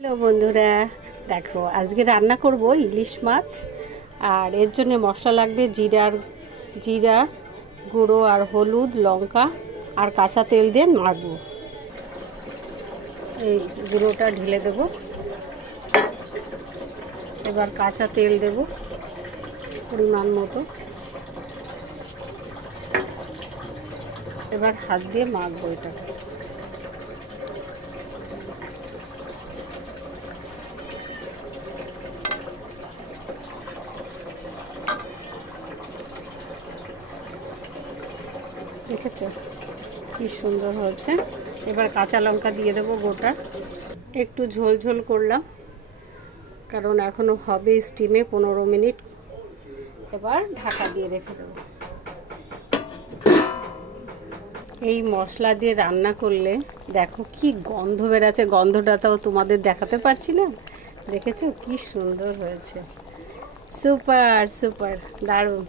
Hello বন্ধুরা, দেখো আজকে রান্না করব ইলিশ মাছ। আর এর জন্য মশলা লাগবে জিরা গুঁড়ো আর হলুদ, লঙ্কা আর কাঁচা তেল দিয়ে মাখবো। এই গুঁড়োটা ঢেলে দেব, এবার কাঁচা তেল দেব পরিমাণ মতো, এবার হাত দিয়ে মাখবো এটা। দেখেছো কি সুন্দর হয়েছে। এবার কাঁচা লঙ্কা দিয়ে দেবো গোটা, একটু ঝোল ঝোল করলাম কারণ এখনো হবে স্টিমে 15 মিনিট। এবার ঢাকা দিয়ে রেখে দেবো। এই মশলা দিয়ে রান্না করলে দেখো কি গন্ধ বেরাচ্ছে, গন্ধটাও তোমাদের দেখাতে পারছি না। দেখেছো কি সুন্দর হয়েছে, সুপার সুপার দারুণ।